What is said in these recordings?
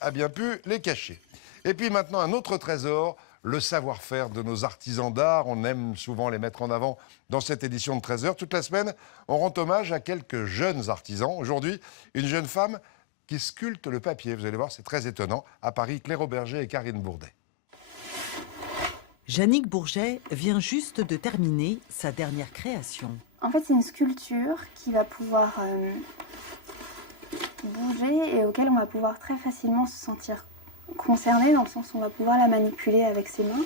a bien pu les cacher. Et puis maintenant, un autre trésor, le savoir-faire de nos artisans d'art. On aime souvent les mettre en avant dans cette édition de 13h. Toute la semaine, on rend hommage à quelques jeunes artisans. Aujourd'hui, une jeune femme qui sculpte le papier. Vous allez voir, c'est très étonnant. À Paris, Claire Auberger et Karine Bourdet. Jannick Bourget vient juste de terminer sa dernière création. En fait, c'est une sculpture qui va pouvoir bouger et auquel on va pouvoir très facilement se sentir concerné, dans le sens où on va pouvoir la manipuler avec ses mains.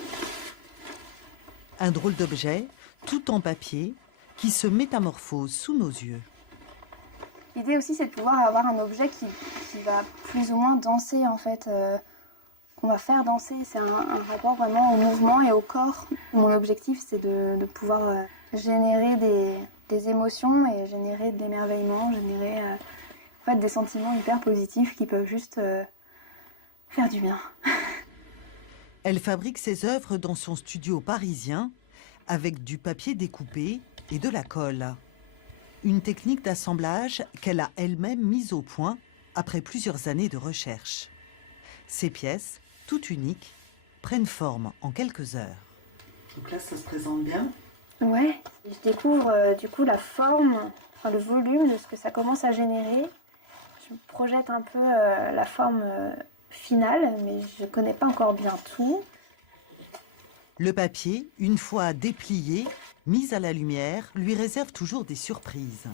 Un drôle d'objet, tout en papier, qui se métamorphose sous nos yeux. L'idée aussi, c'est de pouvoir avoir un objet qui va plus ou moins danser, en fait, qu'on va faire danser. C'est un rapport vraiment au mouvement et au corps. Mon objectif, c'est de pouvoir générer des émotions et générer de l'émerveillement, générer en fait, des sentiments hyper positifs qui peuvent juste faire du bien. Elle fabrique ses œuvres dans son studio parisien avec du papier découpé et de la colle. Une technique d'assemblage qu'elle a elle-même mise au point après plusieurs années de recherche. Ces pièces, toutes uniques, prennent forme en quelques heures. Donc là, ça se présente bien. Ouais, je découvre du coup la forme, enfin le volume de ce que ça commence à générer. Je projette un peu la forme finale, mais je connais pas encore bien tout. Le papier, une fois déplié, mis à la lumière, lui réserve toujours des surprises.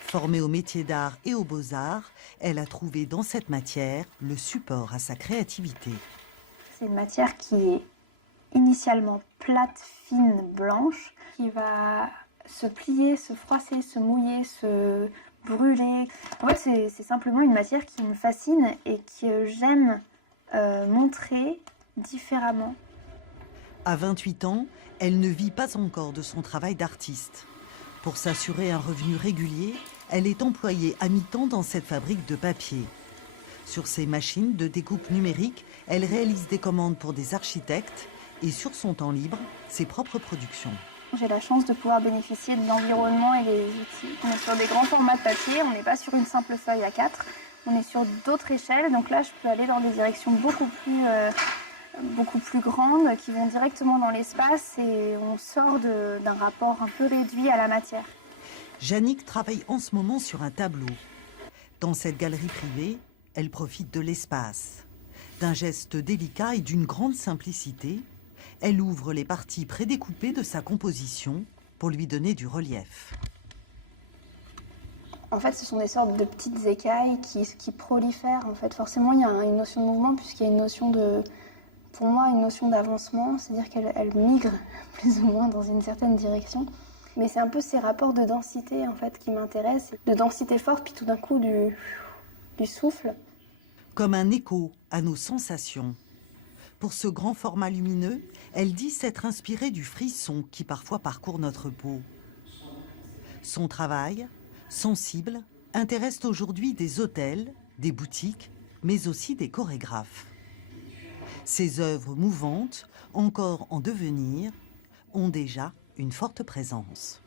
Formée au métier d'art et aux beaux-arts, elle a trouvé dans cette matière le support à sa créativité. C'est une matière qui est initialement plate, fine, blanche, qui va se plier, se froisser, se mouiller, se brûler. En fait, c'est simplement une matière qui me fascine et que j'aime montrer différemment. À 28 ans, elle ne vit pas encore de son travail d'artiste. Pour s'assurer un revenu régulier, elle est employée à mi-temps dans cette fabrique de papier. Sur ses machines de découpe numérique, elle réalise des commandes pour des architectes et sur son temps libre, ses propres productions. J'ai la chance de pouvoir bénéficier de l'environnement et des outils. On est sur des grands formats de papier, on n'est pas sur une simple feuille A4, on est sur d'autres échelles. Donc là, je peux aller dans des directions beaucoup plus grandes, qui vont directement dans l'espace et on sort d'un rapport un peu réduit à la matière. Jannick travaille en ce moment sur un tableau. Dans cette galerie privée, elle profite de l'espace. D'un geste délicat et d'une grande simplicité, elle ouvre les parties prédécoupées de sa composition pour lui donner du relief. En fait, ce sont des sortes de petites écailles qui prolifèrent. En fait, forcément, il y a une notion de mouvement puisqu'il y a une notion pour moi, une notion d'avancement, c'est-à-dire qu'elle migre plus ou moins dans une certaine direction. Mais c'est un peu ces rapports de densité en fait qui m'intéressent, de densité forte, puis tout d'un coup du souffle. Comme un écho à nos sensations. Pour ce grand format lumineux, elle dit s'être inspirée du frisson qui parfois parcourt notre peau. Son travail, sensible, intéresse aujourd'hui des hôtels, des boutiques, mais aussi des chorégraphes. Ses œuvres mouvantes, encore en devenir, ont déjà une forte présence.